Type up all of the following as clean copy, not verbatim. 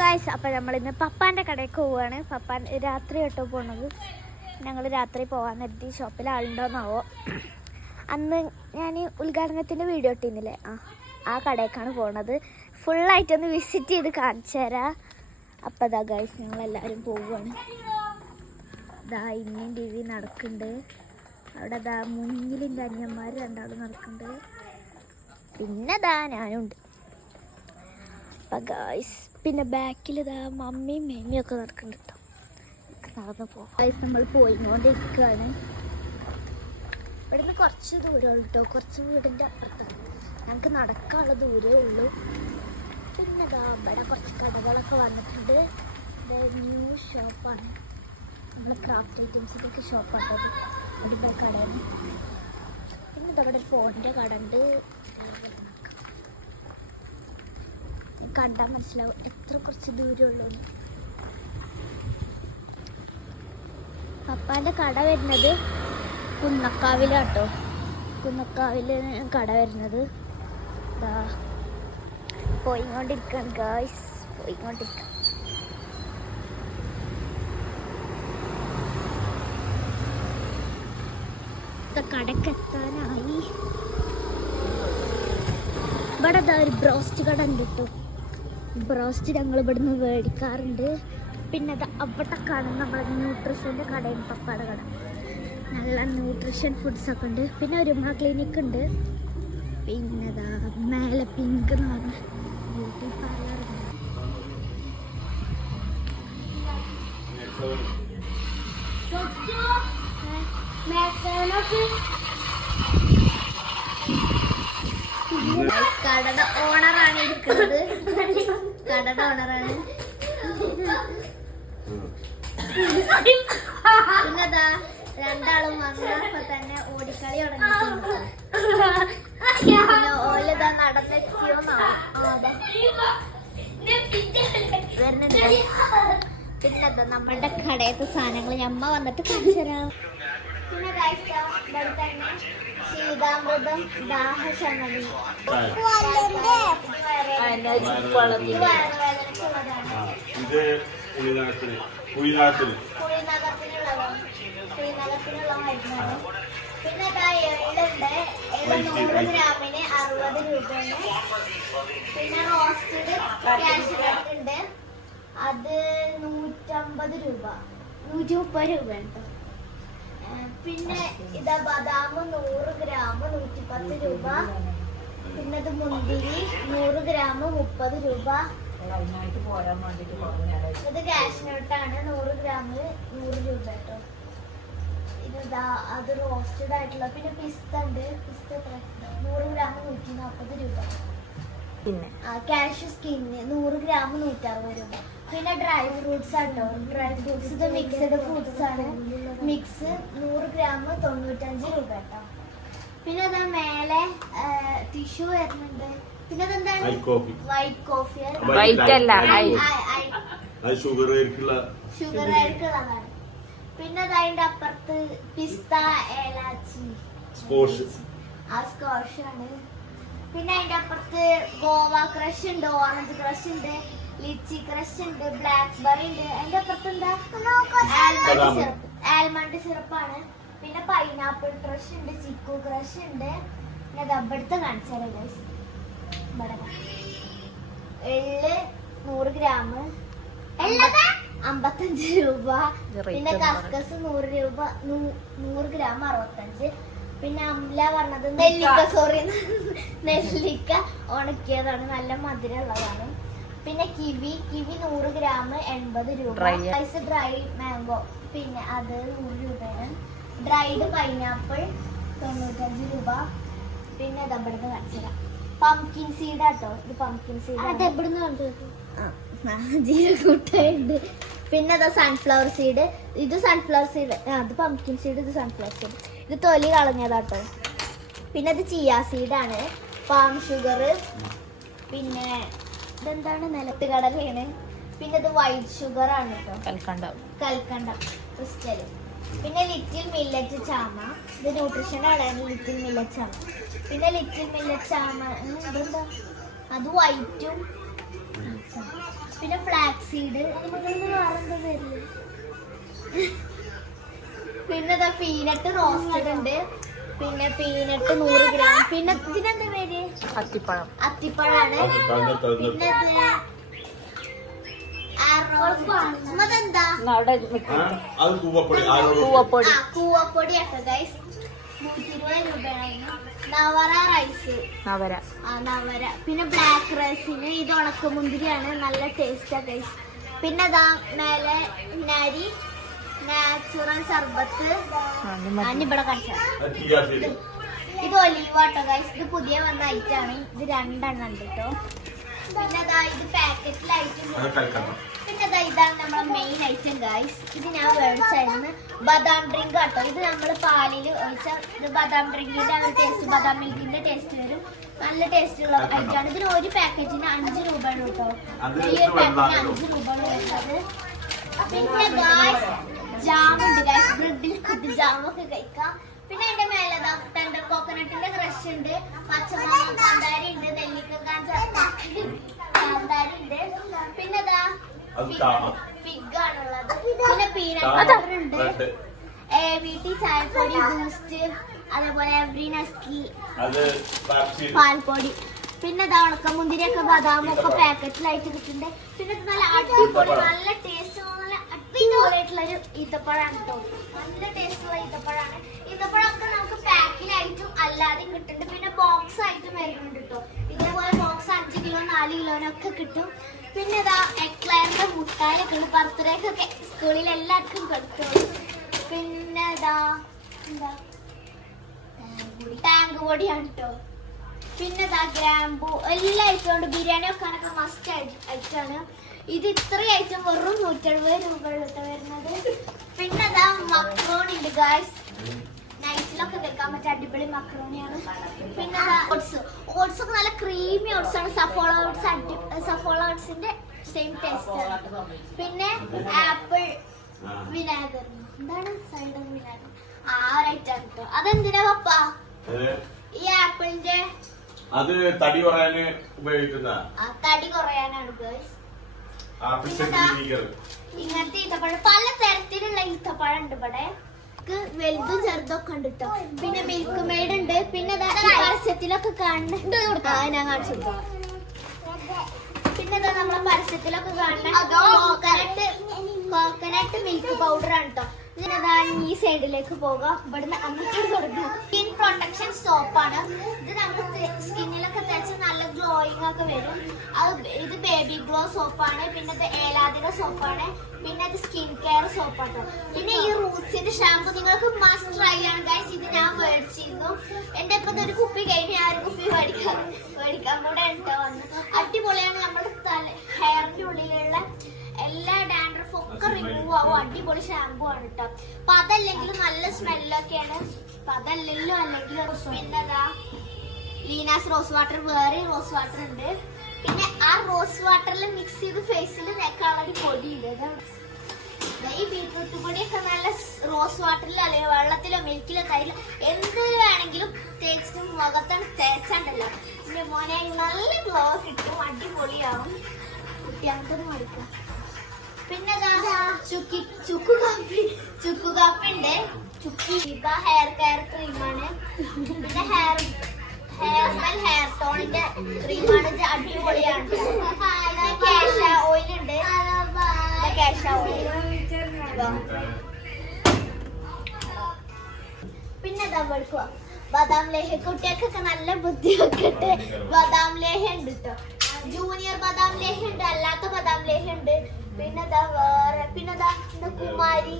Guys, അപ്പോൾ നമ്മളിന്ന് പപ്പാൻ്റെ കടയ്ക്ക് പോവുകയാണ്. പപ്പാൻ രാത്രി കേട്ടോ പോണത്. ഞങ്ങൾ രാത്രി പോകാൻ നിർത്തി. ഷോപ്പിൽ ആളുണ്ടോന്നാവോ. അന്ന് ഞാൻ ഉദ്ഘാടനത്തിൻ്റെ വീഡിയോ ഇട്ടിരുന്നില്ലേ, ആ കടയ്ക്കാണ് പോണത്. ഫുള്ളായിട്ടൊന്ന് വിസിറ്റ് ചെയ്ത് കാണിച്ചു തരാം. അപ്പോൾ അതാ ഗായ്സ്, ഞങ്ങളെല്ലാവരും പോവുകയാണ്. ഇതാ ഇനിയും ടി വി നടക്കുന്നുണ്ട്. അവിടെ ദാ മുന്നിലിൻ്റെ അന്യന്മാർ രണ്ടാളും നടക്കുന്നുണ്ട്. പിന്നെ ദാ ഞാനുണ്ട്. അപ്പം ഗായ്സ്, പിന്നെ ബാക്കിൽ ഇതാ മമ്മിയും മേമ്മയും ഒക്കെ നടക്കുന്നുണ്ട് കേട്ടോ. നടന്ന് പോകാം ഗായ്സ്. നമ്മൾ പോയിക്കൊണ്ടിരിക്കുകയാണ്. ഇവിടുന്ന് കുറച്ച് ദൂരമുള്ളൂ കേട്ടോ, കുറച്ച് വീടിൻ്റെ അപ്പുറത്താണ്. ഞങ്ങൾക്ക് നടക്കാനുള്ള ദൂരമേ ഉള്ളൂ. പിന്നെ ഇതാ ഇവിടെ കുറച്ച് കടകളൊക്കെ വന്നിട്ടുണ്ട്. ഇത് ന്യൂ ഷോപ്പാണ്, നമ്മൾ ക്രാഫ്റ്റ് ഐറ്റംസിൻ്റെയൊക്കെ ഷോപ്പാട്ടത്. ഇവിടെ കടയാണ്. പിന്നെ ഇതവിടെ ഒരു ഫോണിൻ്റെ കട ഉണ്ട്. കണ്ടാൽ മനസ്സിലാവും എത്ര കുറച്ച് ദൂരമുള്ളൂ. പപ്പാൻ്റെ കട വരുന്നത് കുന്നക്കാവിലാട്ടോ. കുന്നക്കാവിൽ കട വരുന്നത്. ഇതാ പോയിക്കൊണ്ടിരിക്കുകയാണ് ഗായ്സ്, പോയിക്കൊണ്ടിരിക്കുക. കടക്കെത്താനായി. ഇവിടെ ഇതാ ഒരു ബ്രോസ്റ്റ് കട ഉണ്ട് കേട്ടോ. ബ്രോസ്റ്റ് ഞങ്ങൾ ഇവിടുന്ന് മേടിക്കാറുണ്ട്. പിന്നെ അത് അവിടെ കാണുന്ന നമ്മളെ ന്യൂട്രീഷൻ്റെ കടയും പപ്പാടെ കട. നല്ല ന്യൂട്രീഷൻ ഫുഡ്സൊക്കെ ഉണ്ട്. പിന്നെ ഒരു ക്ലിനിക്ക് ഉണ്ട്. പിന്നെ ഇതാ മേലെ പിങ്ക് എന്ന് പറഞ്ഞ ബ്യൂട്ടി പാർലർ ഉണ്ട്. കടയുടെ ഓണറാണ് ഇരിക്കുന്നത്. കടയുടെ ഓണറാണ്. പിന്നെതാ രണ്ടാളും വന്നപ്പോ തന്നെ ഓടിക്കളി തുടങ്ങിയിട്ടുണ്ട്. പിന്നെ ഓലിതാ നടന്നെത്തിയോന്നാവും വരുന്നുണ്ട്. പിന്നെന്താ നമ്മളുടെ കടയത്തെ സാധനങ്ങൾ ഞമ്മ വന്നിട്ട് കാണിച്ചു തരാം. പിന്നെ ഇവിടെ തന്നെ ശീതാമൃതം, ദാഹശമനി, കുഴിനകത്തിനുള്ള മരുന്നാണ്. പിന്നെ എള്ളുണ്ട്. എള്ള് 100 ഗ്രാമിന് 60 രൂപയാണ്. പിന്നെ റോസ്റ്റഡ് കാഷ്യൂനട്ട് ഉണ്ട്, അത് 150 രൂപ, 130 രൂപ ഉണ്ട്. പിന്നെ ഇതാ ബദാം 100 ഗ്രാം 110 രൂപ. പിന്നെ ഇത് മുന്തിരി 100 ഗ്രാം 30 രൂപ. ഇത് കാഷ്യൂനട്ടാണ്, 100 ഗ്രാം 100 രൂപ കേട്ടോ. ഇതാ അത് റോസ്റ്റഡ് ആയിട്ടുള്ള. പിന്നെ പിസ്ത ഉണ്ട്. പിസ്ത 100 ഗ്രാം 140 രൂപ. പിന്നെ കാഷ്യൂ സ്കിന്ന് 100 ഗ്രാം 160 രൂപ. പിന്നെ ഡ്രൈ ഫ്രൂട്ട്സ് ആട്ടോ. ഡ്രൈ ഫ്രൂട്ട്സ് ഇത് മിക്സഡ് ഫ്രൂട്ട്സ് ആണ്. മിക്സ് 100 ഗ്രാം 95 രൂപ കേട്ടോ. പിന്നെ അതാ മേലെ ടിഷ്യൂ വരുന്നുണ്ട്. പിന്നെ അതെന്താണ് വൈറ്റ് കോഫി, ഷുഗർ ആയിരിക്കുള്ളതാണ്. പിന്നെ അതിന്റെ അപ്പുറത്ത് പിസ്ത, ഏലാച്ചി, സ്കോഷ് ആണ്. പിന്നെ അതിന്റെ അപ്പുറത്ത് ഗോവ ക്രഷ് ഉണ്ട്, ഓറഞ്ച് ക്രഷ് ഉണ്ട്, ലിച്ചി ക്രഷ് ഉണ്ട്, ബ്ലാക്ക് ബെറി ഉണ്ട്. അതിന്റെ അപ്പുറത്ത് എന്താ ആൽമണ്ട് സിറപ്പാണ്. പിന്നെ പൈനാപ്പിൾ ക്രഷ് ഉണ്ട്, ചിക്കു ക്രഷ് ഉണ്ട്. പിന്നെ ഇവിടുത്തെ കാണിച്ചാലോ ഗൈസ്. എള്ള് 100 ഗ്രാം 55 രൂപ. പിന്നെ കസ്കസ് 100 രൂപ, 100 ഗ്രാം 65. പിന്നെ അംല പറഞ്ഞത് നെല്ലിക്ക ഉണക്കിയതാണ്, നല്ല മധുരമുള്ളതാണ്. പിന്നെ കിവി 100 ഗ്രാം 80 രൂപ. ഐസ് ഡ്രൈ മാംഗോ, പിന്നെ അത് 100 രൂപയാണ്. ഡ്രൈഡ് പൈനാപ്പിൾ 95 രൂപ. പിന്നെ ഇത് ഇവിടുന്ന് കാണിച്ചുതരാം. പംകിൻ സീഡ് ആട്ടോ. ഇത് പംകിൻ സീഡ് ജീരകൂട്ടുണ്ട്. പിന്നെ അത് സൺഫ്ലവർ സീഡ്. ഇത് സൺഫ്ലവർ സീഡ്, അത് പംകിൻ സീഡ്, ഇത് സൺഫ്ലവർ സീഡ്. ഇത് തൊലി കളഞ്ഞതാട്ടോ. പിന്നെ ഇത് ചിയാ സീഡാണ്. Palm sugar. പിന്നെ ഇതെന്താണ്, നിലത്ത് കടലയാണ്. പിന്നെ ഇത് വൈറ്റ് ഷുഗർ ആണ് കേട്ടോ, കൽക്കണ്ടം ക്രിസ്റ്റൽ. പിന്നെ ലിറ്റിൽ മില്ലറ്റ് ചാമ, ഇത് ന്യൂട്രീഷനാണ്. Little millet ചാമ. പിന്നെ ലിറ്റിൽ മില്ലറ്റ് ചാമ ഇതെന്താ, അത് വൈറ്റും. പിന്നെ ഫ്ലാക്സ് ഫ്ലാക്സീഡ് വേറെന്താ പേര് പിന്നെ പീനട്ട് റോസ്റ്റഡ് ഉണ്ട് പിന്നെ പീനട്ട് 100 ഗ്രാം പിന്നെ ഇതിനെന്താ പേര് അത്തിപ്പഴാണ് പിന്നെ കൂവപ്പൊടി ആട്ടോ ഗൈസ് 120 രൂപയാണ് നവര റൈസ് നവര പിന്നെ ബ്ലാക്ക് റൈസിന് ഇത് ഉണക്കമുന്തിരിയാണ് നല്ല ടേസ്റ്റാ ഗൈസ് പിന്നെ അതാ മേലെ നരി നാച്ചുറൽ സർബത്ത് ഇവിടെ കാണിച്ചത് ഇത് ഒലീവാട്ടോ ഗൈസ് ഇത് പുതിയ വന്ന ഐറ്റാണ് ഇത് 2 എണ്ണം ഉണ്ട് കേട്ടോ പിന്നെ അതാ ഇത് പാക്കറ്റിലായിട്ട് പിന്നെ അതാ ഇതാണ് നമ്മളെ മെയിൻ ഐറ്റം ഗൈസ് ഇത് ഞാൻ മേടിച്ചായിരുന്നു ബദാം ഡ്രിങ്ക് കേട്ടോ ഇത് നമ്മൾ പാലിൽ ഒഴിച്ച ഇത് ബദാം ഡ്രിങ്കിന്റെ ആ ഒരു ടേസ്റ്റ് ബദാം മിൽക്കിന്റെ ടേസ്റ്റ് വരും നല്ല ടേസ്റ്റ് ഉള്ള ഐറ്റാണ് ഇതിന് ഒരു പാക്കറ്റിന് 5 രൂപയാണ് കേട്ടോ ഈ ഒരു പാക്കറ്റിന് 5 രൂപയാണ് വരുന്നത് പിന്നെ ഗൈസ് ജാമുണ്ട് ഗൈസ് ബ്രെഡിൽ ജാമൊക്കെ കഴിക്കാം പിന്നെ അതിന്റെ മേലതാ ടെൻഡർ കോക്കനട്ടിന്റെ ക്രഷ് ഉണ്ട് പച്ചമുളക് കാന്താരി ഉണ്ട് നെല്ലിക്ക കാന്താരി ഉണ്ട് പിന്നെ ഫിഗ് ആണുള്ളത് പിന്നെ പീനട്ട് ബട്ടർ ഉണ്ട് വീട്ടി ചായപ്പൊടി ബൂസ്റ്റ് അതേപോലെ എവറി നസ്കി പാൽപ്പൊടി പിന്നെ ഉണക്കമുന്തിരിയൊക്കെ ബദാമൊക്കെ പാക്കറ്റിലായിട്ട് കിട്ടുന്നുണ്ട് പിന്നെ നല്ല അടിപൊളി നല്ല ടേസ്റ്റ് നല്ല അടിപൊളിയായിട്ടുള്ളൊരു ഈത്തപ്പഴമാണ് കേട്ടോ നല്ല ടേസ്റ്റുള്ള ഈത്തപ്പഴമാണ് ഈത്തപ്പഴമൊക്കെ നമുക്ക് പാക്കിലായിട്ടും അല്ലാതെയും കിട്ടുന്നുണ്ട് പിന്നെ ബോക്സ് ആയിട്ടും വരുന്നുണ്ട് കേട്ടോ ഇതേപോലെ ബോക്സ് 5 കിലോ 4 കിലോനൊക്കെ കിട്ടും പിന്നെ എക്ലയറിന്റെ മുട്ടായൊക്കെ ബർത്ത്ഡേക്കൊക്കെ സ്കൂളിൽ എല്ലാവർക്കും കൊടുത്തോളൂ പിന്നെ എന്താ ടാങ്ക് പൊടിയാണ് കേട്ടോ പിന്നെ ഗ്രാമ്പു എല്ലാ ഐറ്റം ഉണ്ട് ബിരിയാണി വെക്കാനൊക്കെ മസ്റ്റ് ഐറ്റാണ് ഇത് ഇത്ര ഐറ്റം വെറും 170 രൂപ വരുന്നത് പിന്നെ മക്രോണി ഉണ്ട് ഗായ്സ് നൈറ്റിലൊക്കെ വെക്കാൻ പറ്റിയ അടിപൊളി മക്രോണിയാണ് പിന്നെ ഓട്സ് ഒക്കെ നല്ല ക്രീമി ഓട്സ് ആണ് സഫോള ഓട്സിന്റെ സെയിം ടേസ്റ്റ് ആണ് പിന്നെ ആപ്പിൾ വിനാഗർ എന്താണ് സൈഡർ വിനാഗർ ആ ഒരു ഐറ്റം കേട്ടോ അതെന്തിനാ പപ്പ ഈ ആപ്പിളിന്റെ അത് തടി കുറയാന് ഉപയോഗിക്കുന്ന തടി കുറയാനാണ് ഗേൾസ് ഇങ്ങനത്തെ ഈത്തപ്പഴം പല തരത്തിലുള്ള ഈത്തപ്പഴം ഉണ്ട് ഇവിടെ വലുതും ചെറുതൊക്കെ ഉണ്ട് കേട്ടോ പിന്നെ മിൽക്ക് മെയ്ഡ് ഉണ്ട് പിന്നെ പരസ്യത്തിലൊക്കെ കാണുന്നുണ്ട് ഞാൻ കാണിച്ചു പിന്നെ നമ്മളെ പരസ്യത്തിലൊക്കെ കാണുന്ന കോക്കനട്ട് മിൽക്ക് പൗഡർ ആണ് കേട്ടോ ഈ സൈഡിലേക്ക് പോകാം ഇവിടുന്ന് അങ്ങോട്ട് തുടങ്ങും സ്കിൻ പ്രൊട്ടക്ഷൻ സോപ്പാണ് ഇത് നമുക്ക് സ്കിന്നിലൊക്കെ തേച്ച് നല്ല ഗ്ലോയിങ് ഒക്കെ വരും ഇത് ബേബി ഗ്ലോ സോപ്പാണ് പിന്നെ ഇത് ഏലാദിക സോപ്പാണ് പിന്നെ ഇത് സ്കിൻ കെയർ സോപ്പാട്ടോ പിന്നെ ഈ റൂട്ട്സിന്റെ ഷാമ്പു നിങ്ങൾക്ക് മസ്റ്റ് ട്രൈ ആണ് ഗൈസ് ഇത് ഞാൻ മേടിച്ചിരുന്നു എന്റെ ഇപ്പത്തെ ഒരു കുപ്പി കഴിഞ്ഞ് ആ ഒരു കുപ്പി മേടിക്കാൻ കൂടെ ഉണ്ടോ വന്ന് അടിപൊളിയാണ് നമ്മുടെ ഹെയറിന്റെ ഉള്ളിലുള്ള എല്ലാ ഡാൻഡ്രഫും ഒക്കെ റിമൂവ് ആവും അടിപൊളി ഷാമ്പു ആണ് കേട്ടോ അപ്പൊ അതല്ലെങ്കിലും നല്ല സ്മെല്ലൊക്കെയാണ് അപ്പൊ അതല്ലല്ലോ അല്ലെങ്കിൽ പിന്നെതാ ലീനാസ് റോസ് വാട്ടർ വേറെ റോസ് വാട്ടർ ഉണ്ട് പിന്നെ ആ റോസ് വാട്ടറിൽ മിക്സ് ചെയ്ത് ഫേസിൽ തേക്കാനുള്ള പൊടി ഉണ്ട് ഈ ബീട്രൂട്ട് പൊടിയൊക്കെ നല്ല റോസ് വാട്ടറിലോ അല്ലെങ്കിൽ വെള്ളത്തിലോ മിൽക്കിലോ തൈലോ എന്തിൽ വേണമെങ്കിലും തേച്ചിട്ട് മുഖത്താണ് തേച്ചാണ്ടല്ലോ എന്റെ മോനെ നല്ല ഗ്ലോ കിട്ടും അടിപൊളിയാവും കുട്ടികൾക്കൊന്ന് മടിക്കാം പിന്നെ ചുക്ക് കാപ്പി ഉണ്ട് ഹെയർ കെയർ ക്രീമാണ് പിന്നെ ഹെയർ ടോണിന്റെ ക്രീമാണ് ഇത് അടിപൊളിയാണ് കാഷ ഓയിൽ ഉണ്ട് കാഷ ഓയിൽ പിന്നെ ബദാം ലേഹ കുട്ടികൾക്കൊക്കെ നല്ല ബുദ്ധി വെക്കട്ടെ ബദാം ലേഹ ഉണ്ട് കേട്ടോ ജൂനിയർ ബദാം ലേഹ ഉണ്ട് അല്ലാത്ത ബദാം ലേഹ ഉണ്ട് പിന്നെ വേറെ പിന്നെ കുമാരി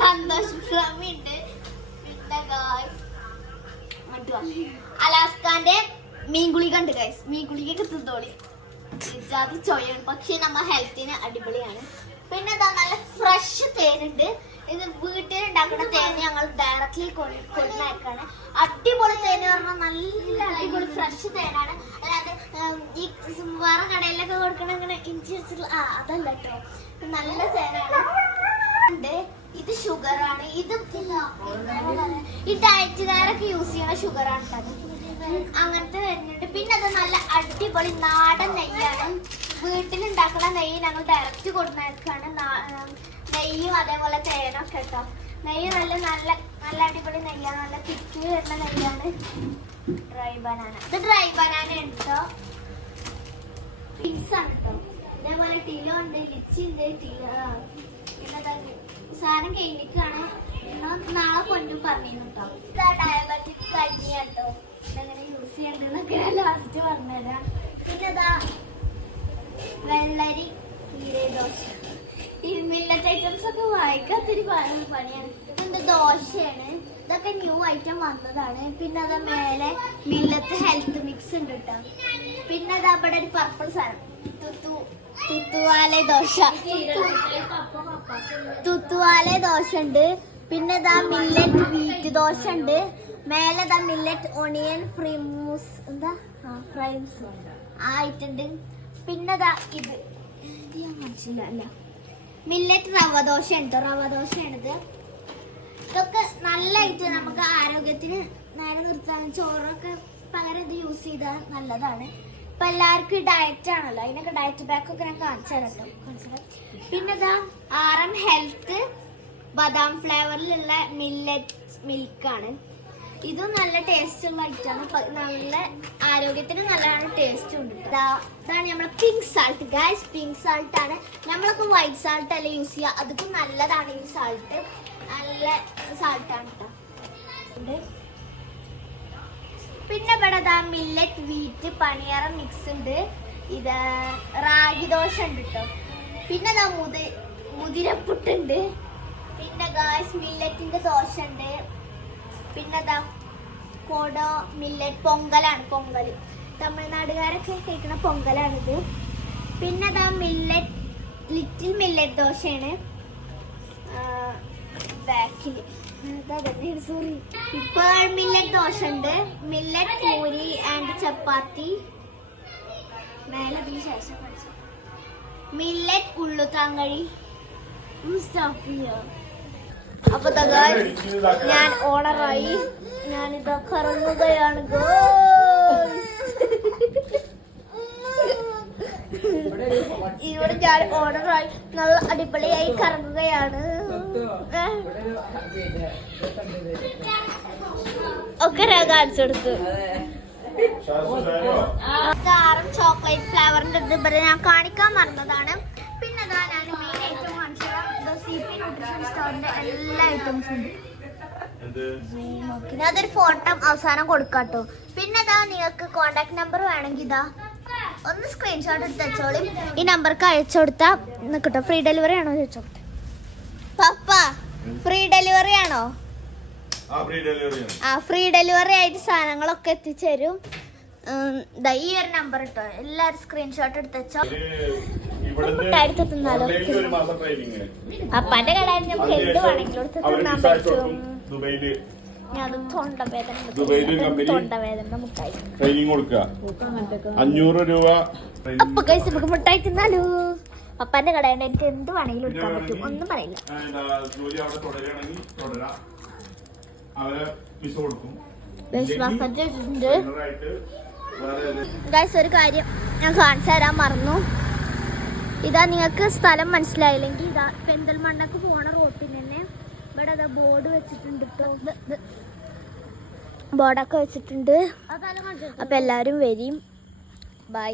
സന്തോഷ് ഫ്രമി ഉണ്ട് പിന്നെ അലാസ്കാന്റെ മീൻ ഗുളിക ഉണ്ട് ഗൈസ് മീൻ ഗുളികൊക്കെ തിന്നോളി അത് ചോയാണ് പക്ഷെ നമ്മ ഹെൽത്തിന് അടിപൊളിയാണ് പിന്നെ നല്ല ഫ്രഷ് തേനുണ്ട് ഇത് വീട്ടിലുണ്ടാക്കുന്ന തേന് ഞങ്ങൾ ഡയറക്ട്ലി കൊണ്ടുവന്നേക്കാണ് അടിപൊളി തേന് പറഞ്ഞാൽ നല്ല അടിപൊളി ഫ്രഷ് തേനാണ് അല്ലാതെ ഈ വേറെ കടയിലൊക്കെ കൊടുക്കണ അങ്ങനെ ഇഞ്ചി അതല്ല കേട്ടോ നല്ല തേനാണ് ഇത് ഷുഗർ ആണ് ഇത് ഈ ഡയറ്റുകാരൊക്കെ യൂസ് ചെയ്യണ ഷുഗർ ആണ് അങ്ങനത്തെ വരുന്നുണ്ട് പിന്നെ അത് നല്ല അടിപൊളി നാടൻ നെയ്യാണ്. വീട്ടിലുണ്ടാക്കുന്ന നെയ്യ് ഞങ്ങൾ ഡയറക്റ്റ് കൊടുക്കുന്നതാണ്. നെയ്യും അതേപോലെ തേനൊക്കെ കേട്ടോ. നെയ്യ് നല്ല അടിപൊളി നെയ്യാണ്. നല്ല തിക്ക് വരുന്ന നെയ്യാണ്. ഡ്രൈ ബനാന, ഇത് ഡ്രൈ ബനാന കേട്ടോ. പിങ്സ് ആണ് കേട്ടോ. അതേപോലെ ടിലോ ഉണ്ട്, ലിച്ചി ഉണ്ട്, പിന്നെ സാധനം കഴിഞ്ഞിട്ടാണ്. നാളെ കൊണ്ടും പറഞ്ഞു കേട്ടോ. ഇതാ ഡയബറ്റിക് കഞ്ഞി കേട്ടോ. ഇതെങ്ങനെ യൂസ് ചെയ്യണ്ടെന്നൊക്കെ ലാസ്റ്റ് പറഞ്ഞുതരാം. പിന്നെ ഇതാ വെള്ളരി ദോശ. ഈ മില്ലറ്റ് ഐറ്റംസ് ഒക്കെ വായിക്കാത്തൊരു പണിയാണ്. ഇതെന്ത് ദോശയാണ്. ഇതൊക്കെ ന്യൂ ഐറ്റം വന്നതാണ്. പിന്നെ അത് മേലെ മില്ലത്ത് ഹെൽത്ത് മിക്സ് ഉണ്ട് കേട്ടോ. പിന്നെ അത് അവിടെ ഒരു പർപ്പിൾ സാധനം തുത്തുവാലെ ദോശ. തുത്തുവാലെ ദോശ ഉണ്ട്. പിന്നെ ഇതാ മില്ലറ്റ് വീറ്റ് ദോശ ഉണ്ട്. മേലെ ഇതാ മില്ലറ്റ് ഒണിയൻ ഫ്രിമൂസ് ഫ്രൈസ് ആയിട്ടുണ്ട്. പിന്നെ ഇതാ ഇത് ഞാൻ മനസ്സിലല്ല, മില്ലറ്റ് റവ ദോശ ഉണ്ട്. റവ ദോശയാണിത്. ഇതൊക്കെ നല്ലതായിട്ട് നമുക്ക് ആരോഗ്യത്തിന് നേരെ നിർത്താൻ ചോറൊക്കെ പകരം ഇത് യൂസ് ചെയ്താൽ നല്ലതാണ്. ഇപ്പൊ എല്ലാവർക്കും ഡയറ്റ് ആണല്ലോ, അതിനൊക്കെ ഡയറ്റ് ബാക്ക് ഒക്കെ ഞാൻ കാണിച്ചു തരാം കേട്ടോ. പിന്നെ ഇതാ RM ഹെൽത്ത് ബദാം ഫ്ലേവറിലുള്ള മില്ലറ്റ് മിൽക്കാണ്. ഇതും നല്ല ടേസ്റ്റ് ഉള്ള ഐറ്റാണ്. നല്ല ആരോഗ്യത്തിന് നല്ലതാണ്, ടേസ്റ്റ് ഉണ്ട്. ഇതാണ് നമ്മളെ pink salt guys. Pink salt ആണ്. നമ്മളൊക്കെ വൈറ്റ് സാൾട്ട് അല്ല യൂസ് ചെയ്യുക. അതൊക്കെ നല്ലതാണ് ഈ സാൾട്ട്. നല്ല സാൾട്ടാണ് കേട്ടോ. പിന്നെ ഇവിടെ ഇതാ മില്ലറ്റ് വീറ്റ് പണിയറ മിക്സ് ഉണ്ട്. ഇത് റാഗി ദോശ ഉണ്ട് കേട്ടോ. പിന്നെ ഇതാ മുതിരപ്പുട്ടുണ്ട്. പിന്നെ ഗായ്സ് മില്ലറ്റിന്റെ ദോശ ഉണ്ട്. പിന്നെ ഇതാ കോടോ മില്ലറ്റ് പൊങ്കലാണ്. പൊങ്കൽ തമിഴ്നാടുകാരൊക്കെ കഴിക്കുന്ന പൊങ്കലാണിത്. പിന്നെ ഇതാ മില്ലറ്റ് ലിറ്റിൽ മില്ലറ്റ് ദോശയാണ്. ബാക്കില് സോറി പേൾ മില്ലറ്റ് ദോശ ഉണ്ട്. മില്ലറ്റ് പൂരി ആൻഡ് ചപ്പാത്തി. മേലതിന് ശേഷം മില്ലറ്റ് ഉള്ളുത്താങ്കഴി. അപ്പൊ ഞാൻ ഓണറായി. ഞാനിതാ കറങ്ങുകയാണ്. ഇവിടെ ഞാൻ ഓണറായി നല്ല അടിപൊളിയായി കറങ്ങുകയാണ്. ഒക്കെ കാണിച്ചു കൊടുത്തു. ചോക്ലേറ്റ് ഫ്ലേവറിന്റെ ഇത് ഞാൻ കാണിക്കാൻ മറന്നതാണ്. പിന്നെ അതാ ഞാൻ മെയിൻ ഐറ്റം കാണിച്ചത് CP ന്യൂട്രീഷൻ സ്റ്റോറിന്റെ എല്ലാ ഐറ്റംസും ഉണ്ട്. അതൊരു ഫോട്ടോ അവസാനം കൊടുക്കാട്ടോ. പിന്നെ ഇതാ നിങ്ങൾക്ക് കോണ്ടാക്ട് നമ്പർ വേണമെങ്കിൽ ഇതാ ഒന്ന് സ്ക്രീൻഷോട്ട് എടുത്ത് വെച്ചോളി. ഈ നമ്പർക്ക് അയച്ചു കൊടുത്താ നിൽക്കട്ടോ. ഫ്രീ ഡെലിവറി ആണോ ചോദിച്ചോട്ടെ. പപ്പ ഫ്രീ ഡെലിവറി ആണോ? ഫ്രീ ഡെലിവറി ആയിട്ട് സാധനങ്ങളൊക്കെ എത്തിച്ചേരും. ഈ ഒരു നമ്പർ ഇട്ടോ. എല്ലാരും സ്ക്രീൻഷോട്ട് എടുത്ത് വെച്ചോ. മുട്ടായിട്ട് തിന്നാലോ. അപ്പാന്റെ കടയിൽ നമുക്ക് എന്ത് വേണമെങ്കിലും എടുത്ത് തിന്നാൻ പറ്റും. തൊണ്ടവേദന മുട്ടായി 500 രൂപ. അപ്പൊ ഗൈസ് നമുക്ക് മുട്ടായി തിന്നാലോ. പപ്പാന്റെ കടയുണ്ട്, എനിക്ക് എന്ത് വേണമെങ്കിലും എടുക്കാൻ പറ്റും. ഒന്നും പറയില്ല. ഗൈസ് ഒരു കാര്യം ഞാൻ കാണിച്ചു തരാൻ മറന്നു. ഇതാ നിങ്ങൾക്ക് സ്ഥലം മനസ്സിലായില്ലെങ്കിൽ ഇതാ പെരിന്തൽമണ്ണക്ക് പോണ റോട്ടിൽ തന്നെ ഇവിടെ അതാ ബോർഡ് വെച്ചിട്ടുണ്ട്. ബോർഡൊക്കെ വെച്ചിട്ടുണ്ട്. അപ്പൊ എല്ലാരും വരും. ബൈ.